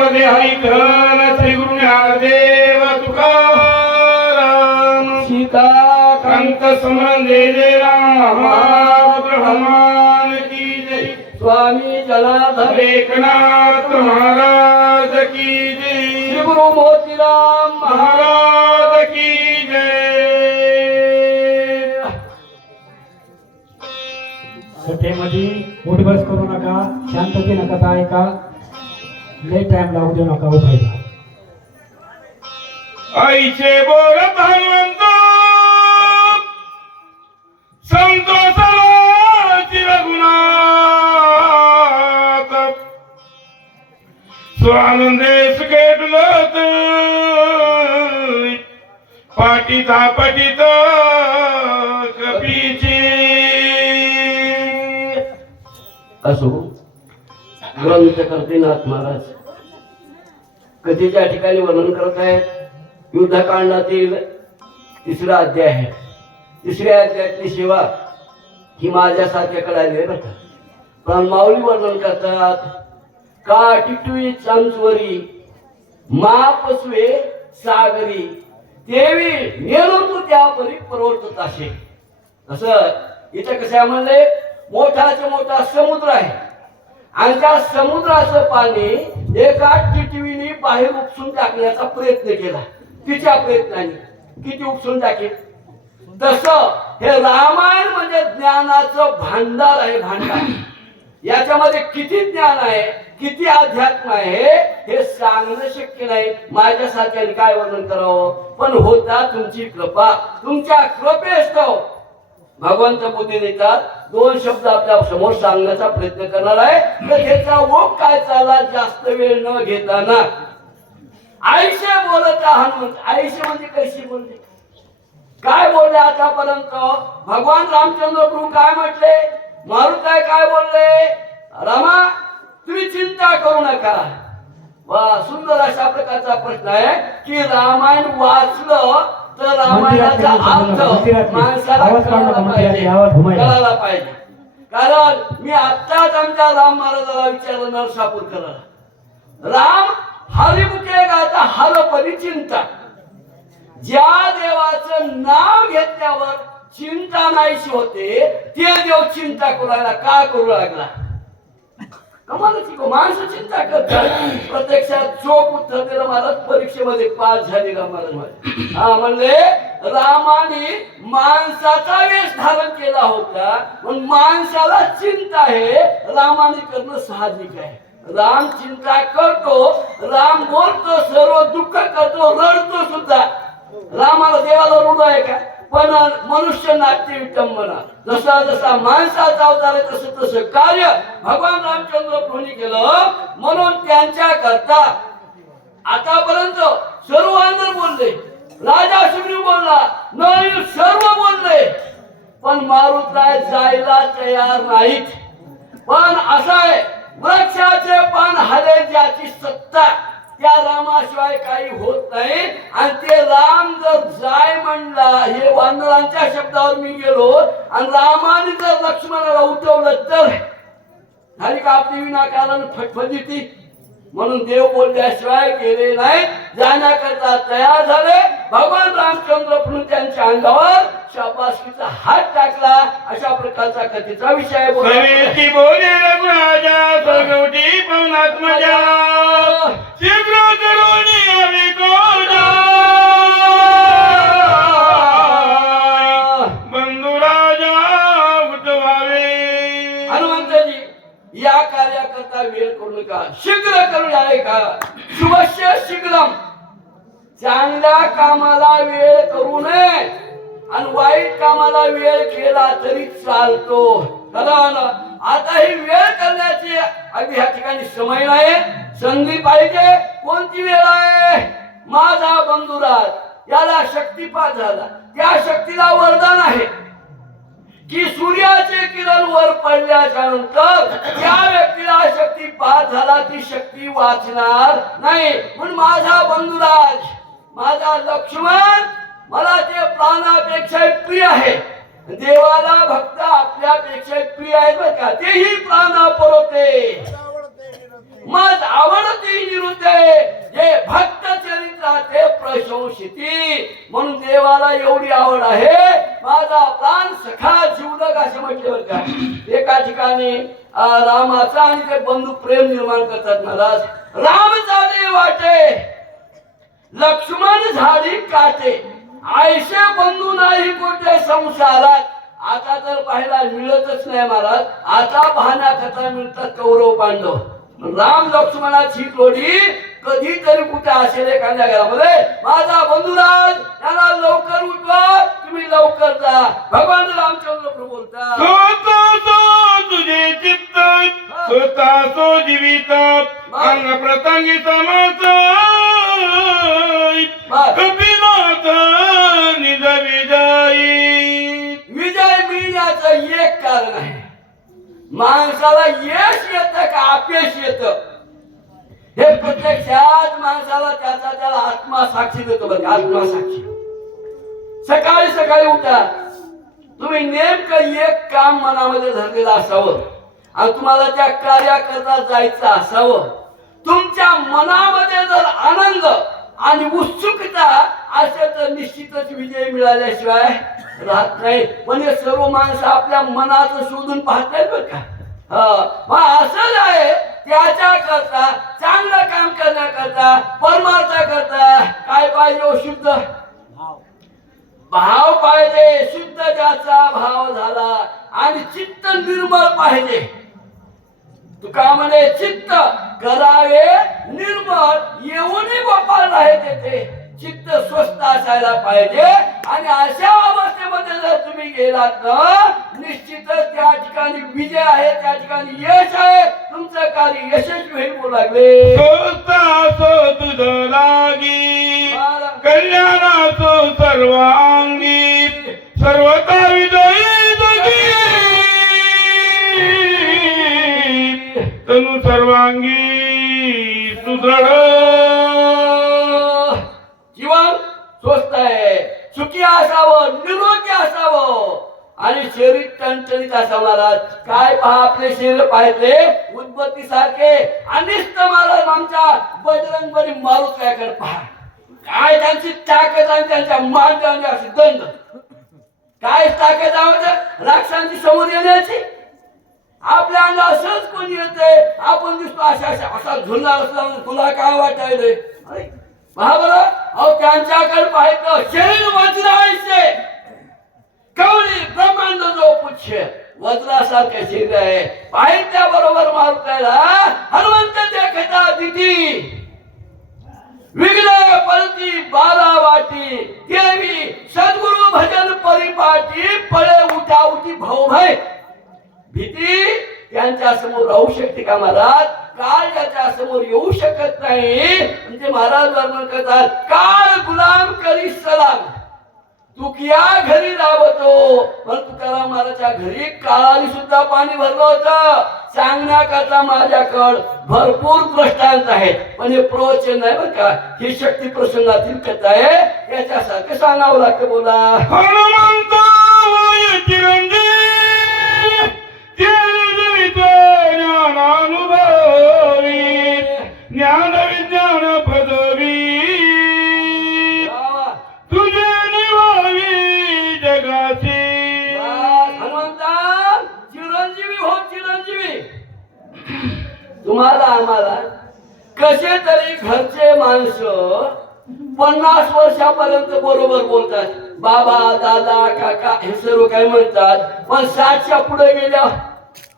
वदे हरिधन श्री गुरु ज्ञानदेव तुकाराम सीताकांत समन जय जय राम महारुद्र हनुमान की जय स्वामी जनार्दन एकनाथ महाराज की जय श्री गुरु मोतीराम महाराज की जय। सभेमध्ये उठबस करू नका, शांततेने कथा ऐका, लय टाइम लागू देऊ नका उठायला. आईचे बोलत हनुमंत संतोषाची रघुनाथ स्वानंदे सुखे डुलत पाटीता पटित कपीची असो. ग्रंथ करते नाथ महाराज कथेच्या ठिकाणी वर्णन करत आहेत. युद्धकांडातील तिसरा अध्याय आहे. तिसऱ्या अध्यायातली सेवा ही माझ्या साथ्याकडे आली आहे बरं का. पण माऊली वर्णन करतात का टिटवी चांचवरी मापसवे सागरी देवी नेलो तू त्या परी परवडत असे. असं इथं कसं म्हणले मोठाचे मोठा समुद्र आहे आणि त्या समुद्राचं पाणी एका टिटवीने बाहेर उपसून टाकण्याचा प्रयत्न केला. तिच्या प्रयत्नाने किती उपसून टाकेल. तसं हे रामायण म्हणजे ज्ञानाचं भांडार आहे. भांडार याच्यामध्ये किती ज्ञान आहे, किती अध्यात्म आहे हे सांगणं शक्य नाही. माझ्यासारख्याने काय वर्णन करावं. पण होता तुमची कृपा. तुमच्या कृपेस्तव भगवंत बुद्धी देतात. दोन शब्द आपल्या समोर सांगण्याचा प्रयत्न करणार आहे. कथेचा ओघ काय चालला जास्त वेळ न घेताना. आईशे बोलत हनुमंत. आईशे म्हणजे कशी बोलले, काय बोलले आतापर्यंत. भगवान रामचंद्र प्रभू काय म्हटले, मारुताय काय बोलले, रामा तुम्ही चिंता करू नका. वा सुंदर अशा प्रकारचा प्रश्न आहे की रामायण वाचलं तर रामायणाचा अर्थ माणसाला कळायला पाहिजे. कारण मी आत्ताच आमच्या राम महाराजाला विचारलं नरसापूर करायला, राम हरिमुखे गाता हरपरी चिंता. ज्या देवाचं नाव घेतल्यावर चिंता नाहीशी होते ते देव चिंता करायला का करू लागला. कमालची माणसं चिंता करतात. प्रत्यक्षात जो पुत्र दिला महाराज परीक्षेमध्ये पास झालेला महाराज म्हणले रामाने माणसाचा वेश धारण केला होता पण माणसाला चिंता आहे रामाने करणं साहजिक आहे. राम चिंता करतो, राम बोलतो, सर्व दुःख करतो, रडतो सुद्धा. रामाला देवाला ऋण आहे का. पण मनुष्य नाट्य विटंबना. जसा जसा माणसाचा अवतार आहे तसं तसं कार्य भगवान रामचंद्र प्रभूंनी केलं. म्हणून त्यांच्या करता आतापर्यंत सर्व अंदर बोलले, राजा सुग्रीव बोलला, नाही सर्व बोलले, पण मारुतराय जायला तयार नाहीत. पण असं आहे वृक्षाचे पान हले ज्याची सत्ता त्या रामाशिवाय काही होत नाही. आणि ते राम जर जाय म्हणला, हे वानरांच्या शब्दावर मी गेलो, आणि रामाने जर लक्ष्मणाला उठवलं तर झाली का आपली विनाकारण फटफटीती. म्हणून देव बोलल्याशिवाय गेले नाही, जाण्याकरता तयार झाले. भगवान रामचंद्र प्रभू त्यांच्या अंगावर शाबासकीचा हात टाकला. अशा प्रकारचा कथेचा विषय बोले बोले रघुराजा स्वगौटी पवनात्मजा शीघ्र करुणी अविकोजा बंधुराजा उठवावे. हनुमंतजी या कार्याकरता वेळ करू नका, शीघ्र करून आहे का. शुभस्य शीघ्रम. चांगल्या कामाला वेळ करू नये आणि वाईट कामाला वेळ केला तरी चालतो. आता ही वेळ करण्याची अगदी ह्या ठिकाणी समय नाही, संधी पाहिजे. कोणती वेळ आहे. माझा बंधुराज याला शक्तिपात झाला, त्या शक्तीला वरदान आहे की सूर्याचे किरण वर पडल्याच्या नंतर त्या व्यक्तीला शक्तिपात झाला ती शक्ती वाचणार नाही. म्हणून माझा बंधुराज माझा लक्ष्मण मला ते प्राणापेक्षा प्रिय आहे. देवाला भक्त आपल्यापेक्षा प्रिय आहे बरं का. तेही प्राण पुरवते मग आवडते निरुद्ध शेती म्हणून देवाला एवढी आवड आहे माझा प्राण सखा जीवलग असे म्हटले बरं का. एका ठिकाणी रामाचा आणि ते बंधू प्रेम निर्माण करतात महाराज. राम झाले वाटे लक्ष्मण झाली काटे आयशे बंधू नाही कोठे संसारात. आता तर पाहायला मिळतच नाही महाराज. आता पाहण्या कथा मिळतात कौरव पांडव. राम लक्ष्मणाची जोडी कधीतरी कुठे असेल एखाद्या घरामध्ये. माझा बंधुराज त्याला लवकर उठवा तुम्ही लवकर जा. भगवान रामचंद्र प्रभू बोलतात सो तुझे चित्त स्वतः सो जीवित अंग प्रतंगी समास कपिनाथ निज विजयी. विजय मिळण्याचं एक कारण आहे. माणसाला यश येतं का अपयश येतं हे प्रत्यक्षात माणसाला त्याला आत्मा साक्षी देतो बरं. आत्मा साक्षी. सकाळी सकाळी उठा तुम्ही नेमकं एक काम मनामध्ये धरलेलं असावं आणि तुम्हाला त्या कार्याकरता जायचं असावं. तुमच्या मनामध्ये जर आनंद आणि उत्सुकता असेल तर निश्चितच विजय मिळाल्याशिवाय राहत नाही. म्हणजे सर्व माणसं आपल्या मनाचं शोधून पाहत नाहीत बरं का. असं आहे त्याच्या करता चांगलं काम करण्याकरता परमार्थाकरता काय पाहिजे. शुद्ध भाव पाहिजे. शुद्ध ज्याचा भाव झाला आणि चित्त निर्मळ पाहिजे. तुका म्हणे चित्त करावे निर्मळ येऊनही गोपाळ आहे तेथे. चित्त स्वस्थ असायला पाहिजे आणि अशा अवस्थेमध्ये जर तुम्ही गेलात ना निश्चितच त्या ठिकाणी विजय आहे. त्या ठिकाणी यश आहे. तुमचं कार्य यशस्वी होईल बोलू लागले. सोस्तासो तुझ लागी कल्याणाचो सर्वांगी सर्वता विजयी जगी तनु सर्वांगी सुदृढ. जीवन स्वस्त आहे. सुखी असावं निरोगी असावं आणि शरीर टणटणीत असावं महाराज. काय पहा आपले शरीर पाहिजे उद्बत्ती सारखे आणि महाराज आमच्या बजरंगबली मारुत काय पहा काय त्यांची ताकद आणि त्यांच्या मांडण्याची अशी दंड काय ताकद आवडत राक्षसांची समोर येण्याची. आपल्या अंगा असंच कोणी येते आपण दिसतो असा झुलणार असला तुला काय वाटायलंय पहा बरं. अहो त्यांच्याकडे पाहिलं शरीर वज्रायचे कवळी ब्रह्मांड जो पुच्छ वज्रासारखे शरीर आहे. पाहिल्या बरोबर मारुतायला हनुमंत देखता दिदी विघ्न पलती बारा वाटी देवी सद्गुरु भजन परिपाटी पळे उठा उठी भाऊ भाई. भीती त्यांच्या समोर राहू शकते का महाराज. काळ त्याच्या समोर येऊ शकत नाही. म्हणजे महाराज वर्णन करतात काळ गुलाम करी सलाम तुकिया घरी राबतो. पण तुकाराम महाराजच्या घरी काळाने सुद्धा पाणी भरलं होतं. सांगण्याकरता माझ्याकडं भरपूर दृष्टांत आहेत पण हे प्रवचन नाही बरं का. ही शक्ती प्रसंगातील कथा आहे याच्यासारखं सांगावं लागतं. बोला हनुमंत चिरंजीव ज्ञानानुभवी ज्ञान विज्ञान पदवी तुझे निवावी जगाची. हनुमंता चिरंजीवी हो चिरंजीवी. तुम्हाला आम्हाला कसे तरी घरचे माणसं 50 वर्षापर्यंत बरोबर बोलतात. बाबा दादा काका हे सर्व काय म्हणतात. पण 60च्या पुढे गेल्या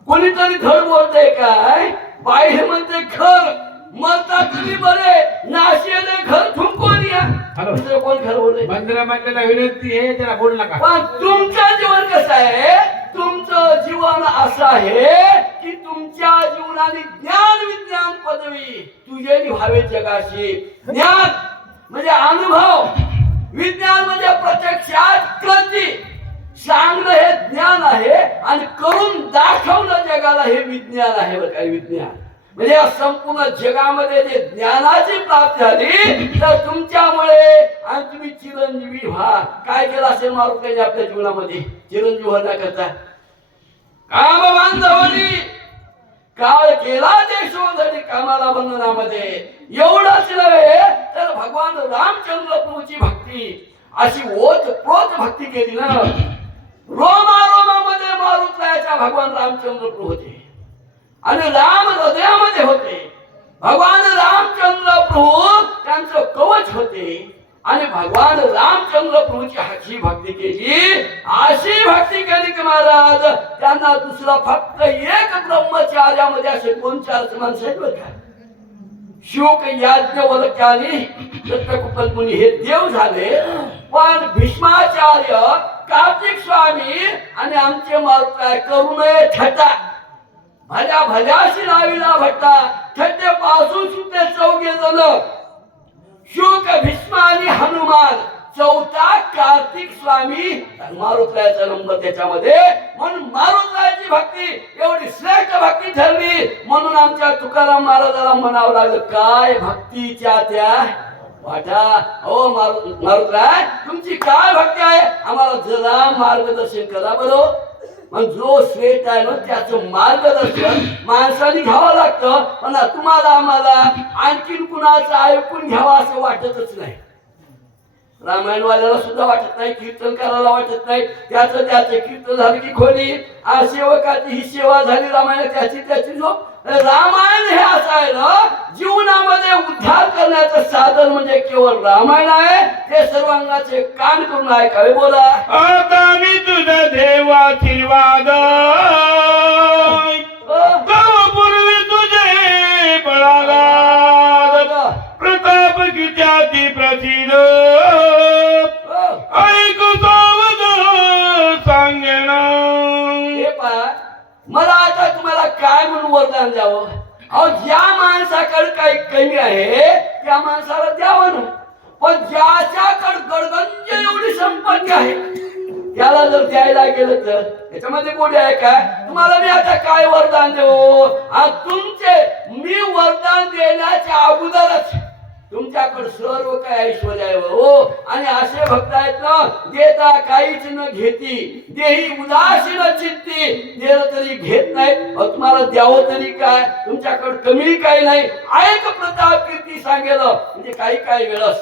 कोणीतरी धड बोलतय काय. बाई हे म्हणते घर मरता कधी बरे नाशिले घर ठुंकून या. दुसरं कोण घर बोलते मंदिराला विनंती आहे त्याला बोल नका. पण तुमचं जीवन कसं आहे. तुमचं जीवन असं आहे की तुमच्या जीवनाने ज्ञान विज्ञान पदवी तुझे व्हावे जगाशी. ज्ञान म्हणजे अनुभव विज्ञान म्हणजे प्रत्यक्षात कृती. सांगणं हे ज्ञान आहे आणि करून दाखवणं जगाला हे विज्ञान आहे. बरं काय विज्ञान म्हणजे या संपूर्ण जगामध्ये जे ज्ञानाची प्राप्ती झाली तर तुमच्यामुळे आणि तुम्ही चिरंजीवी व्हा. काय केलं असेल मारुती आपल्या जीवनामध्ये चिरंजीव होण्याकरता काम बांधवली काळ केला देशोधडी कामाला बंधनामध्ये. एवढंच नव्हे तर भगवान रामचंद्र प्रभूची भक्ती अशी ओतप्रोत भक्ती केली ना, रोमामध्ये मारुतरायाच्या भगवान रामचंद्र प्रभू होते आणि राम हृदयामध्ये होते. भगवान रामचंद्र प्रभू त्यांचं कवच होते आणि भगवान रामचंद्र प्रभूची अशी भक्ती केली, अशी भक्ती केली की महाराज त्यांना दुसरा फक्त एक ब्रह्मचार्यामध्ये असे 2-4 माणसं आहेत बरं का. शुक याज्ञवल्क्यानी दत्तकुपल मुनी हे देव झाले, पण भीष्माचार्य, कार्तिक स्वामी आणि आमचे मारुतराय करू नये छटा. भल्या भल्याशी नावीला भट्टा, छट्टेपासून सुद्धा 4 जण, शुक, भीष्म आणि हनुमान, 4था कार्तिक स्वामी. मारुतरायाचा नंबर त्याच्यामध्ये. म्हणून मारुतरायाची भक्ती एवढी श्रेष्ठ भक्ती ठरली. म्हणून आमच्या तुकाराम महाराजाला म्हणावं लागलं, काय भक्तीच्या त्या वाटा. हो मारुतराय, तुमची काय भक्ती आहे, आम्हाला जरा मार्गदर्शन करा बरं. मग जो श्रेष्ठ आहे ना त्याचं मार्गदर्शन माणसाने घ्यावं लागतं, पण तुम्हाला आम्हाला आणखीन कुणाचं ऐकून घ्यावं असं वाटतच नाही. रामायणवाल्याला सुद्धा वाटत नाही, कीर्तन करायला वाटत नाही. त्याचं कीर्तन झालं की खोली, सेवकाची ही सेवा झाली, रामायण त्याची झोप. रामायण हे असं आहे ना, जीवनामध्ये उद्धार करण्याचं साधन म्हणजे केवळ रामायण आहे. ते सर्वांगाचे कान करून ऐकावे. बोला. आता मी तुझा देव आशीर्वाद, पूर्वी तुझे बळाला प्रताप किती प्रसिद्ध, ऐकू सावध सांगेन. हे पहा, मला आता तुम्हाला काय म्हणून वरदान द्यावं. अहो, ज्या माणसाकडे काही कमी आहे त्या माणसाला द्यावं ना, पण ज्याच्याकडे गडगंज एवढी संपत्ती आहे त्याला जर द्यायला गेलं तर याच्यामध्ये कोणी आहे काय. तुम्हाला मी आता काय वरदान देऊ. तुमचे मी वरदान देण्याच्या अगोदरच तुमच्याकडे सर्व काय ऐश्वर्य आहे हो. आणि असे भक्त आहेत ना, देता काहीच न घेती, देही उदासीन चित्ती, दिलं तरी घेत नाही. तुम्हाला द्यावं तरी काय, तुमच्याकडे कमी काही नाही. ऐक प्रताप कीर्ती सांगेल. म्हणजे काही वेळस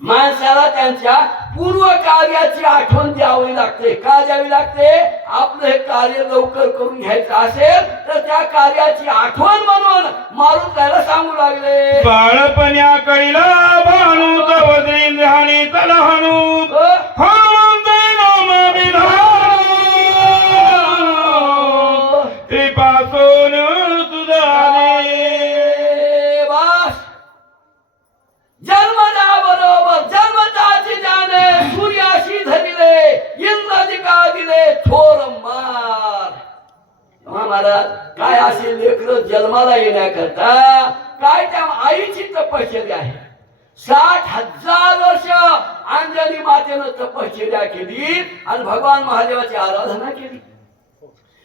माणसाला त्यांच्या पूर्व कार्याची आठवण द्यावी लागते. का द्यावी लागते. आपलं हे कार्य लवकर करून घ्यायचं असेल तर त्या कार्याची आठवण म्हणून मारुतरायाला सांगू लागले. बाळपण्या कळीला भानू तवदीन हानी तलहानू हनुमंत नाम विधान, ते पासून तुझाने जन्मदा बरोबर जन्मताची जाणे, सूर्याशी धरिले इंद्राधिका दिले थोर मार. महाराज, काय असे लेकर जन्माला येण्याकरता काय त्या आईची तपश्चर्या आहे. 60,000 वर्ष अंजनी मातेनं तपश्चर्या केली आणि भगवान महादेवाची आराधना केली.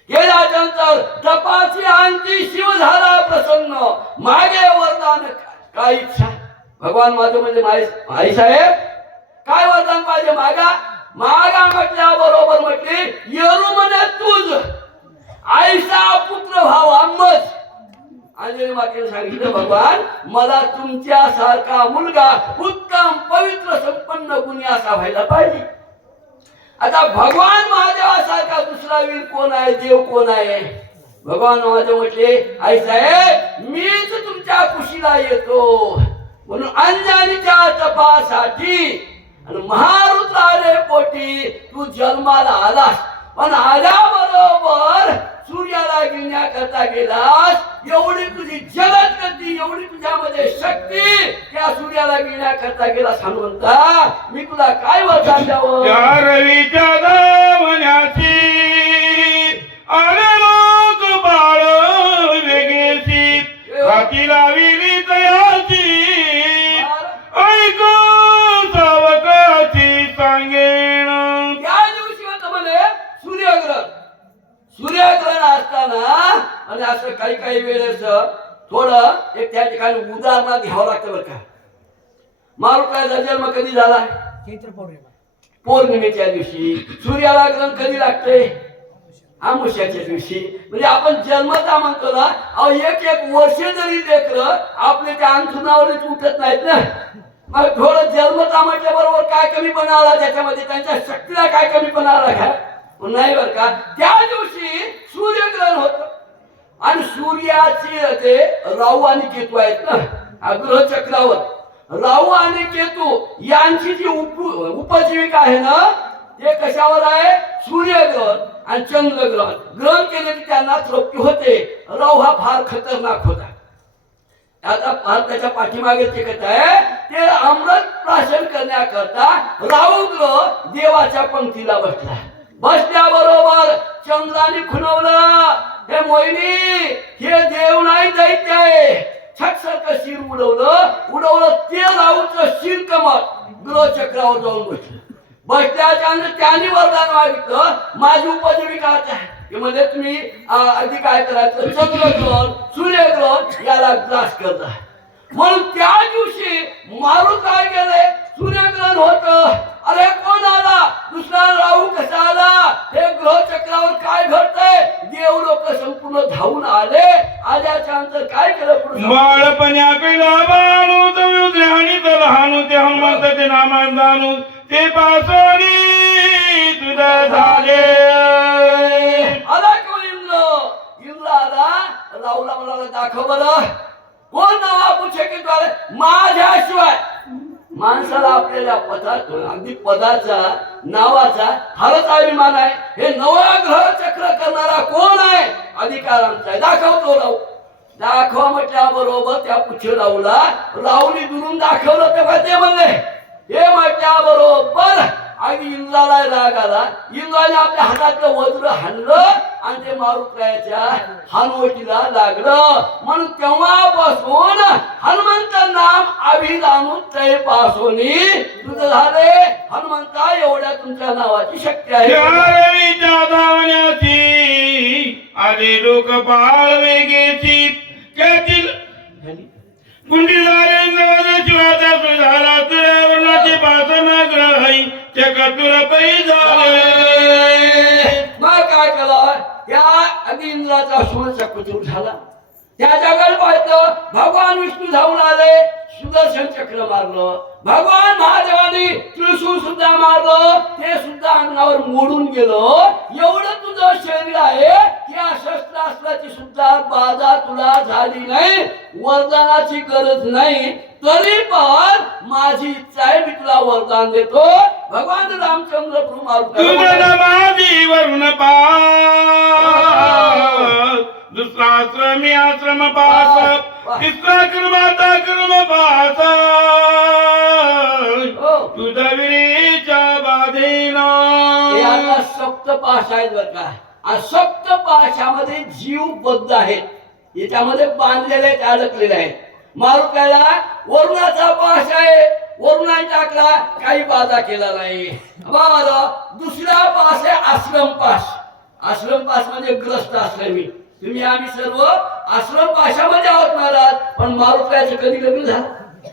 केल्यानंतर तपाची अंती शिव झाला प्रसन्न. मागे वरदान काय इच्छा. भगवान महादेव म्हणजे आई साहेब काय वरदान पाहिजे मागा. म्हटल्या बरोबर म्हटली, येरू म्हणे तुझ आईचा पुत्र व्हावा मज. अंजनी मातेने सांगितलं, भगवान मला तुमच्या सारखा मुलगा उत्तम पवित्र संपन्न गुणी असा व्हायला पाहिजे. आता भगवान महादेवासारखा दुसरा वीर कोण आहे, देव कोण आहे. भगवान महादेव म्हटले, आई साहेब मीच तुमच्या कुशीला येतो. म्हणून अंजनीच्या तपासाठी आणि महारुद्राने पोटी तू जन्माला आलास. पण आल्याबरोबर सूर्याला गिळण्याकरता गेलास. एवढी तुझी जलद गती, एवढी तुझ्यामध्ये शक्ती, त्या सूर्याला गिळण्याकरता गेलास. हनुमंता, मी तुला काय वरदान द्यावं. त्या रवीच्या दावण्याची आले लोक बाळ वेगळी, हाती लाविली तयाची, ऐक सावकाची सांगेन. त्या दिवशी होतं म्हणे सूर्यग्रहण असताना. आणि असं काही वेळेस थोडं एक त्या ठिकाणी उदाहरण घ्यावं लागतं बरं का. मारुतरायाचा जन्म कधी झाला. पौर्णिमेच्या दिवशी. सूर्याला ग्रहण कधी लागते. अमावस्याच्या दिवशी. म्हणजे आपण जन्मता म्हणतो ना, अहो एक वर्ष जरी लेकर आपले त्या अंथरुणावरच उठत नाहीत ना. मग थोडं जन्मता म्हटल्या बरोबर काय कमीपणा आला त्याच्यामध्ये, त्यांच्या शक्तीला काय कमीपणा आला का? नाही बर का. त्या दिवशी सूर्यग्रहण होत आणि सूर्याची ते राहू आणि केतू आहेत ना ग्रह चक्रावर, राहू आणि केतू यांची जी उपजीविका आहे ना ते कशावर आहे? सूर्यग्रहण आणि चंद्रग्रहण. ग्रहण केले की त्यांना तृप्ती होते. राहू हा फार खतरनाक होता. आता त्याच्या पाठीमागे ते कथा आहे, ते अमृत प्राशन करण्याकरता राहू ग्रह देवाच्या पंक्तीला बसला. बसल्याबरोबर चंद्राने खुणवलं, हे मोहिनी हे देव नाही दैत्य आहे. छटसारखं शिर उडवलं ते राहूचं शिर कमत ग्रह चक्रावर जाऊन बसलं. बसल्याच्यानंतर त्यांनी वरदान मागितलं, माझी उपजीविका आहे म्हणजे तुम्ही आधी काय करायचं, चंद्रग्रहण सूर्यग्रहण याला ग्रास करता. म्हणून त्या दिवशी मारून काय गेले, सूर्यग्रहण होत. अरे कोण आला, दुसरा राहू कसा आला, हे ग्रह चक्रावर काय घडतंय. देव लोक संपूर्ण धावून आल्याच्या नंतर काय केलं, बाळपण्या कैला बाणू तव्युद्रे आणि तलहानू ते हनुमंत ते नामांदानू ते पासोनी तुझा झाले. आला कोण इंद्र आला, राहूला म्हणाला दाखव बरं कोण नाव पूछे की माझ्याशिवाय. माणसाला आपल्याला अगदी पदाचा नावाचा फारच अभिमान आहे. हे नवग्रह चक्र करणारा कोण आहे, अधिकार आमचा आहे, दाखवतो राहू. दाखवा म्हटल्या बरोबर त्या पुढे राहुली दुरून दाखवलं तेव्हा ते म्हणले. हे म्हटल्या बरोबर अगदी इंद्राला राग आला. इंद्राने आपल्या हातातलं वज्र हाणलं आणि ते मारुतीच्या हनुवटीला लागलं. म्हणून तेव्हापासून हनुमंत नाम अभिजानू तय पासोनी तुझं झाले. हनुमंता एवढ्या तुमच्या नावाची शक्ती आहे. आले लोक बाळ वेगेची त्यातील शिवाचा सुधारा तुरा वर्णाचे पासना ग्रही चकतुर पै झाले. मग काय केलं, त्या अगदी इंद्राचा सूर्यचक्र झाला. त्या जगाला पाहिलं भगवान विष्णू धावून आले, सुदर्शन चक्र मारलं. भगवान महादेवाने त्रिशूळ सुद्धा मारलं, ते सुद्धा अंगावर मोडून गेलं. एवढं तुझं शरीर आहे, त्या शस्त्रास्त्राची सुद्धा बाधा तुला झाली नाही, वरदानाची गरज नाही. तरी पण माझी इच्छा आहे, मी तुला वरदान देतो. भगवान रामचंद्र प्रभू माझी वरुण दुसरा आश्रम आश्रम पास, तिसरा कर्माता कर्म पास तुझ्या विरीच्या बाधेना. आता सप्तपाश आहेत बरं का. सप्तपाशामध्ये जीव बद्ध आहेत, याच्यामध्ये बांधलेले आहेत, अडकलेले आहेत. मारुतीला वरुणाचा पाश आहे, वरुणाने टाकला, काही बाधा केला नाही. दुसरा पास आहे आश्रम पाश. आश्रम पाश म्हणजे ग्रस्त आश्रमी. तुम्ही आम्ही सर्व आश्रम पाशामध्ये आहोत महाराज, पण मारुतीचं कधी लग्न झालं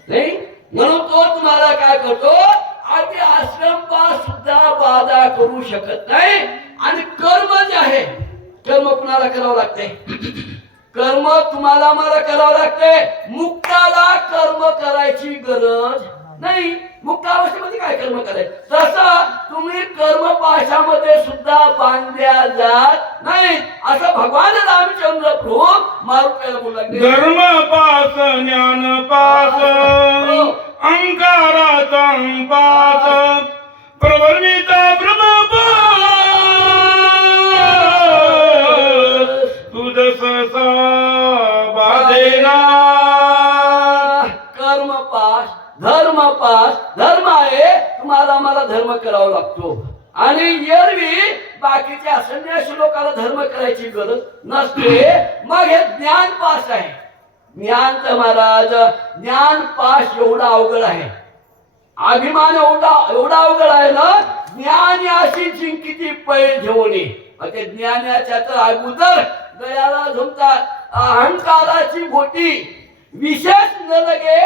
नाही. म्हणून तो तुम्हाला काय करतो, आधी आश्रम पास सुद्धा बाधा करू शकत नाही. आणि कर्म जे आहे, कर्म कुणाला करावं लागते, कर्म तुम्हाला मला करावं लागते. मुक्ताला कर्म करायची गरज नाही. मुक्तावस्थेमध्ये काय कर्म करायचं, तसं तुम्ही कर्म पाशामध्ये सुद्धा बांधल्या जात नाही. असं भगवान रामचंद्र प्रभू मारुतीला बोलला. धर्म पास ज्ञान पास अंकाराचा पास प्रवर्मिता ब्रह्म तुझ सहसा बाधेना. कर्म पास धर्म पास. धर्म आहे, तुम्हाला मला धर्म करावा लागतो. आणि एरवी बाकीच्या संन्यासी लोकांना धर्म करायची गरज नसते. मग हे ज्ञान पास आहे. ज्ञान तर महाराज ज्ञान पास एवढा अवघड आहे, अभिमान एवढा अवघड आहे ना. ज्ञान अशी जिंकीची पै घेऊन ते ज्ञानाच्या तर अगोदर गळ्याला झुमतात अहंकाराची बोटी, विशेष न लगे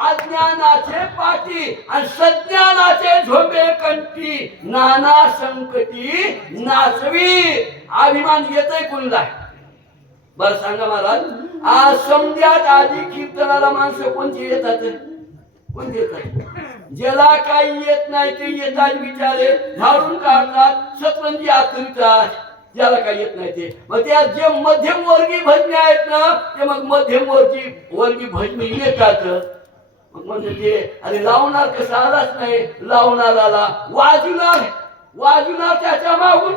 अज्ञानाचे पाठी आणि सज्ञानाचे झोंबे कंठी, नाना संकटी नाचवी. अभिमान येतय कुणला बर सांगा महाराज. आज समध्यात आधी कीर्तनाला माणसं कोणती येतात, पण देतात. ज्याला काही येत नाही ते येतात बिचारे झाडून काढतात, सतरंजी आतुरतात. ज्याला काही येत नाही ते मग त्या जे मध्यमवर्गीय भजने आहेत ना ते मग मध्यमवर्गीय भजने येतात. मग म्हणजे ते अरे लावणार कसं आलाच नाही, लावणाराला वाजवणार त्याच्या मागून.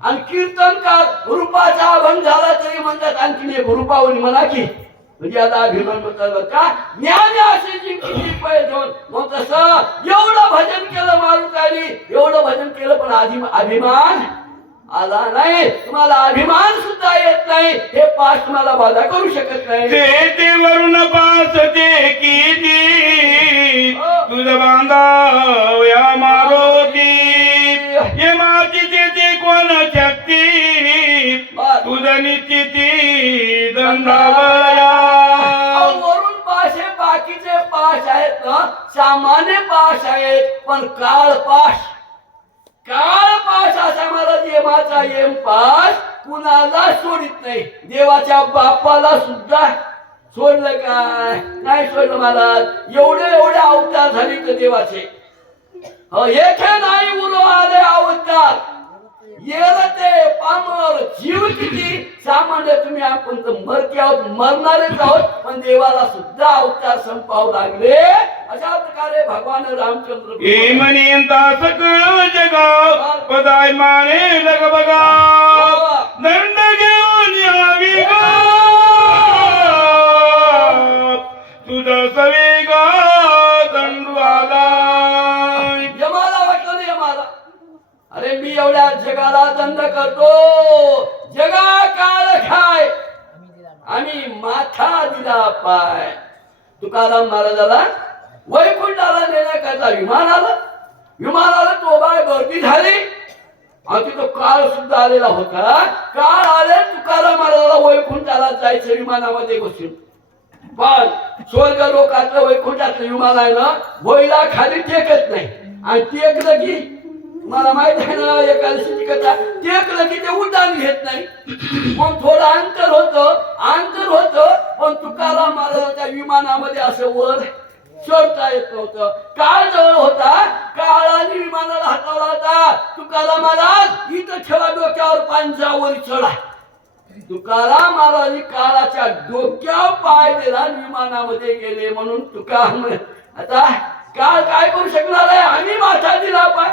आणि कीर्तनकार रूपाचा अभंग झाला तरी म्हणतात आणखीन एक रूपावली म्हणा की, म्हणजे आता अभिमान होता का ज्ञान असे जिंकली पाहिजे. मग तसं एवढं भजन केलं मारुतानी, एवढं भजन केलं पण अभिमान आला नाही. तुम्हाला अभिमान सुद्धा येत नाही, हे पाच तुम्हाला बाधा करू शकत नाही. ते वरून पास ते किती तुझ बांधाव्या मारुती, हे माझी ते कोण शक्ती तुझ निश्चिती दंडावया. वरून पाश हे बाकीचे पाश आहेत ना सामान्य पाश आहेत, पण काळ पाश असा मला यमाचा यम पाश कुणाला सोडित नाही. देवाच्या बापाला सुद्धा सोडलं काय नाही सोडलं महाराज. एवढे अवतार झाले तर देवाचे येथे नाही उरो आले अवतार. येरते पामर जीव किती सामान्य तुम्ही आपण तर मरके आहोत, मरणारेच आहोत, पण देवाला सुद्धा अवतार संपाव लागले. अशा प्रकारे भगवान रामचंद्र हे म्हणता सकळ जगा पदाय माने लग बघा, दंड घेऊन यावी गा तुझा सवेगा दंडवाला. यमाला वाटलं नाही यमाला अरे मी एवढ्या जगाला दंड करतो, जगा काळ खाय आम्ही माथा दिला पाय. तुकाराम महाराजाला वैकुंठाला नेण्याकरता विमानाला तो बाय गर्दी झाली आणि तिथं काळ सुद्धा आलेला होता. काळ आले तुकाराम महाराजाला वैकुंठाला जायचं विमानामध्ये बसून. पण स्वर्ग लोकातलं वैकुंठातलं विमान आहे ना भोईला खाली टेकत नाही. आणि टेकलं की मला माहित आहे ना एकादशीची कथा, टेकलं की ते उड्डाण घेत नाही. मग थोडं अंतर होतं पण तुकाराम महाराजांच्या विमानामध्ये असं वर चढता येत नव्हतं. काळ जवळ होता, काळाने विमानाला हातावला होता. तुकाराम महाराज इथं ठेवा डोक्यावर पांजावर चढा. तुकाराम महाराज काळाच्या डोक्यावर पाय दिला विमानामध्ये गेले. म्हणून तुकाराम आता काळ काय करू शकणार आहे, आम्ही माथा दिला पाय.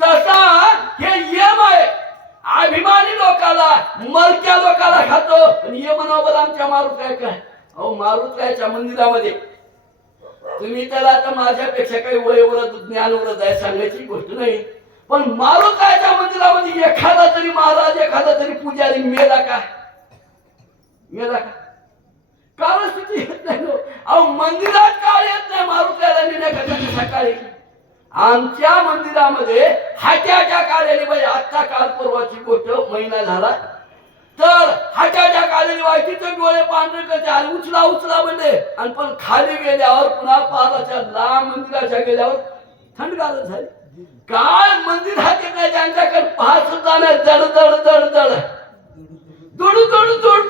तसा हे यम आहे अभिमानी लोकाला, मरक्या लोकाला खातो. पण यमनावर आमच्या मारुताय अहो मारुताच्या मंदिरामध्ये तुम्ही त्याला आता माझ्यापेक्षा काही वयवरत ज्ञानवरत आहे सांगायची गोष्ट नाही, पण मारुताच्या मंदिरामध्ये एखादा तरी महाराज एखादा तरी पुजारी मेला का काळ स्थिती येत नाही. अहो मंदिरात काळ येत नाही मारुताला नेण्याकरता. सकाळी आमच्या मंदिरामध्ये हाट्याच्या काळाने बाई आत्ता काल परवाची गोष्ट महिना झाला तर हाट्याच्या काळाने व्हायची तर डोळे पांढरे करते आणि उचला म्हणले. आणि पण खाली गेल्यावर पुन्हा पाराच्या लांब मंदिराच्या गेल्यावर थंडगार झाली. काय मंदिरात येत नाही त्यांच्याकडे पाहत सुद्धा नाही. दड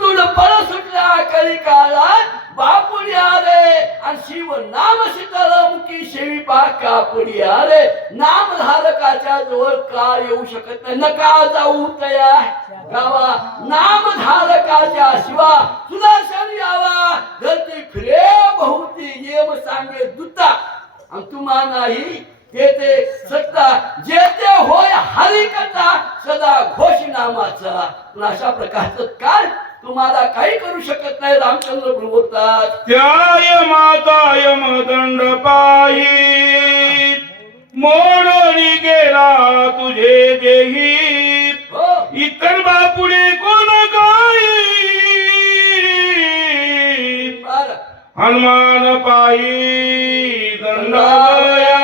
दुड पळ सुटल्या कळी काळा बापुडी आले आणि शिव नाम सीतारामुखी शेवी पाका पुढी आले. नाम धारकाच्या जवळ काळ येऊ शकत नाही. नका जाऊ तया गावा नाम धारकाच्या शिवा सुदर्शन यावा. धरती फिरे बहुती येम सांगे दुता आणि तुम्हा नाही तेथे सत्ता जेते होय हरिकथा सदा घोष नामाचा. अशा प्रकारचं काळ तुम्हाला काही करू शकत नाही. रामचंद्र प्रभू बोलतात त्याय माता यमदंड पायी मोडोनी गेला तुझे देही. इतर बापुडे कोण काही हनुमान पायी दंडावया.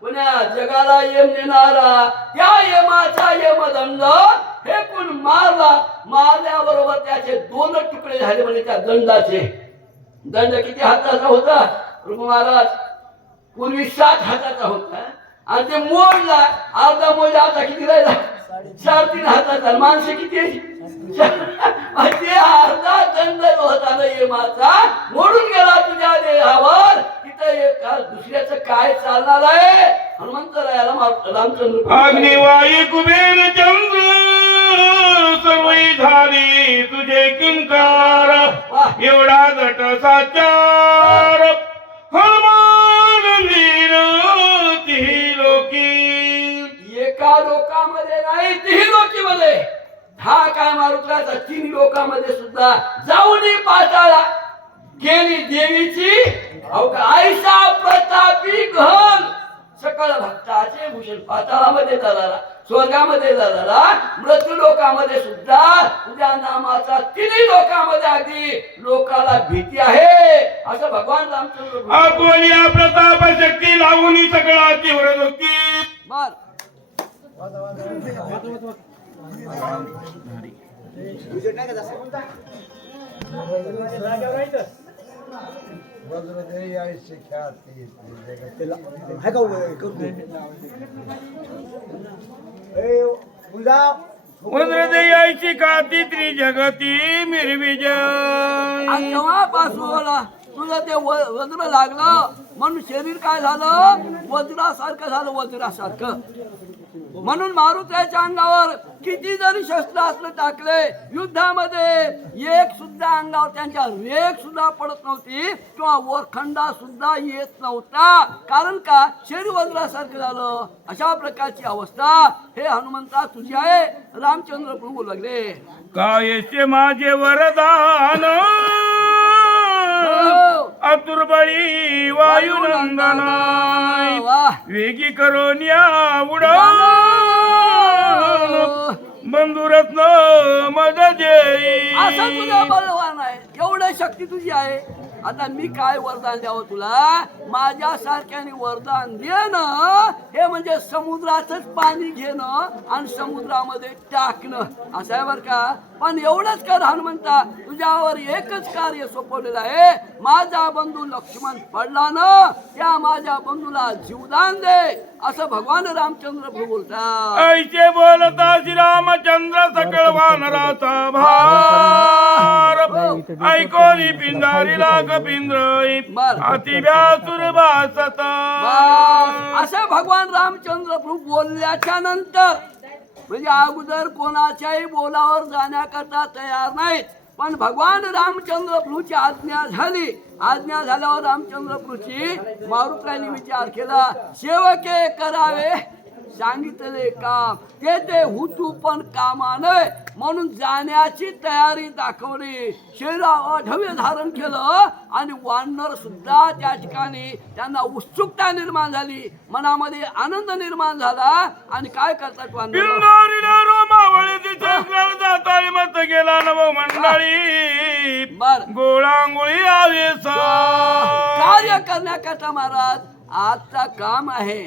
पुण्या जगाला यम देणारा त्या यमाचा यमदंड हे कोण मारल्याबरोबर त्याचे 2 तुकडे झाले. म्हणजे त्या दंडाचे दंड किती हाताचा होता प्रभू महाराज पूर्वी 7 हाताचा होता आणि ते मोडला अर्धा मोडला. आता किती राहिला साडेतीन हातात माणसं किती आहे? म्हणजे अर्धा दंड होता ना ये माझा मोडून गेला तुझ्या देहावर. तिथं एक काल दुसऱ्याचं काय चालणार आहे? हनुमंतरायाला रामचंद्र अग्निवायू कुबेर चंद्र सर्वई झाली तुझे किंकार. एवढा जट साचार हनुमान वीर तिही लोकी. एका लोकामध्ये नाही तिही लोकीमध्ये. हा काय मारुतीचा तीन लोकामध्ये सुद्धा जाऊनी पाताळा गेली देवीची आईसा प्रतापी घन. सकळ भक्ताचे भूषण पाताळामध्ये झाला, स्वर्गामध्ये झाला, मृत्यू लोकामध्ये सुद्धा तुझ्या नामाचा तिन्ही लोकामध्ये अगदी लोकाला भीती आहे असं भगवान रामचंद्र. आपण या प्रताप शक्ती लावून सगळा तीव्र दुःखी. बर वज्रदेयाची काती त्रिजगती मिरविजय. आणि तेव्हापासून तुझं ते वज्र लागलं म्हणून शरीर काय झालं? वज्रासारखं झालं, वज्रासारखं. म्हणून मारुतीच्या अंगावर किती जरी शस्त्रास्त्र टाकले युद्धामध्ये एक सुद्धा अंगावर त्यांच्या रेख सुद्धा पडत नव्हती किंवा वरखंडा सुद्धा येत नव्हता. कारण का? शरीर वज्रासारखं झालं. अशा प्रकारची अवस्था हे हनुमंता तुझी आहे. रामचंद्र प्रभू लागले कायचे माझे वरदान आतुरबळी वायुनंदन. वेगी करोनिया उडान बंधुरत्न मज जेई. असं तुझं बलवान आहे, एवढी शक्ती तुझी आहे. आता मी काय वरदान द्यावं तुला? माझ्या सारख्याने वरदान देणं हे म्हणजे समुद्राचंच पाणी घेणं आणि समुद्रामध्ये टाकणं असं आहे बर का. पण एवढंच कर हनुमंता, तुझ्यावर एकच कार्य सोपवलेलं आहे. माझा बंधू लक्ष्मण पडला ना, त्या माझ्या बंधूला जीवदान दे असं भगवान रामचंद्र प्रभू बोलतात. ऐचे बोलता श्रीरामचंद्र सकळ वानराचा भार. ऐकोनी पिंजारीला कपिंद्र अति व्यासुर भासत. असं भगवान रामचंद्र प्रभू बोलल्याच्या नंतर म्हणजे अगोदर कोणाच्याही बोलावर जाण्याकरता तयार नाहीत. पण भगवान रामचंद्र प्रभूची आज्ञा झाली. आज्ञा झाल्यावर रामचंद्र प्रभूची मारुतीने विचार केला, सेवके करावे सांगितले काम ते हुतू पण कामा नव्हे. म्हणून जाण्याची तयारी दाखवली. शरीरावर ढव्य धारण केलं आणि वानर सुद्धा त्या ठिकाणी त्यांना उत्सुकता निर्माण झाली, मनामध्ये आनंद निर्माण झाला. आणि काय करतात वानर? मत गेला नव मंडळी गोळांगोळी आवेस. कार्य करण्याकरता महाराज आजचा काम आहे.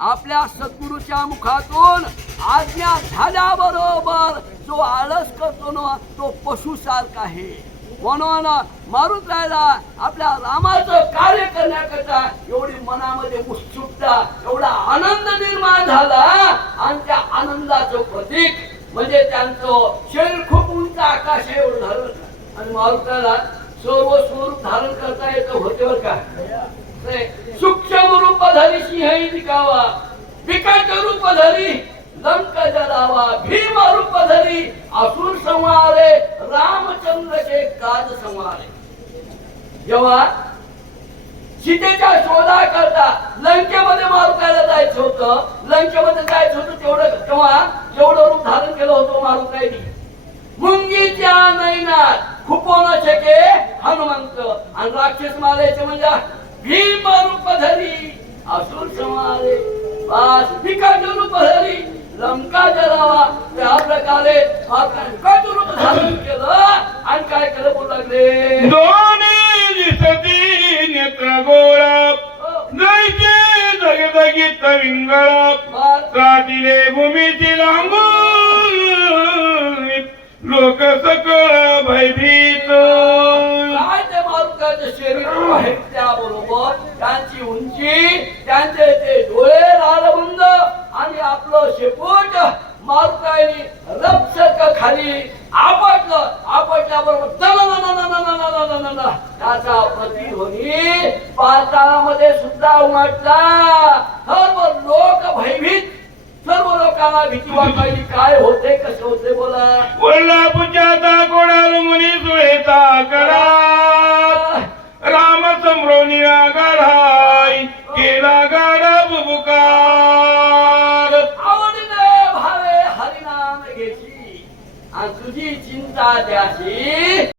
आपल्या सद्गुरूच्या मुखातून आज्ञा झाल्याबरोबर जो आळस करतो ना तो पशुसारखा आहे. म्हणून मारुतीला आपल्या रामाचं कार्य करण्याकरता एवढी मनामध्ये उत्सुकता, एवढा आनंद निर्माण झाला. आणि त्या आनंदाचं प्रतीक म्हणजे त्यांचं शरीर खूप उंच आकाश एवढं धारण. आणि मारुतीला सर्व स्वरूप धारण करता येतं होते बर का. सूक्ष्म रूप धरी सिंह दिखावा, विकट रूप धरी लंक जलावा, भीम रूप धरी असुर संहारे, रामचंद्र के काज संहारे. जेव्हा सीतेच्या शोधा करता लंकेमध्ये मारुतीला जायचं होतं, लंकेमध्ये जायचं होतं तेवढं तेव्हा एवढं रूप धारण केलं होतं मारुतीने. मुंगीच्या नैनात खुपो न शके हनुमंत. आणि राक्षस मारायचे म्हणजे भीम रूप धरी असुर संहारे, विकट रूप धरी लंका जलावा. त्या प्रकारे विकट रूप धारण केलं आणि काय केलं बोलू लागले, दोन्ही दिसती नेत्र गोळा जैसे जगदगीत विंगळ. राटिले भूमीची रांगोळी लोक सकळ भयभीत. काय ते मारुतीचे शरीर आहे त्याबरोबर त्यांची उंची, त्यांचे ते डोळे लालबुंद आणि आपलं शेपूट मारुती अति ध्वनी पाताळामध्ये सुद्धा उमटला. सर्व लोक भयभीत, सर्व लोकांना भीती वाटायची. काय होते, कसे होते बोला. वल्लापुच्याता कोणाल मुनी सुळेता करा राम संभ्रोनी गाढाई केला गाडा बुबुकार. आवडीने भावे हरिनाम घेशी आणि तुझी चिंता द्याशी.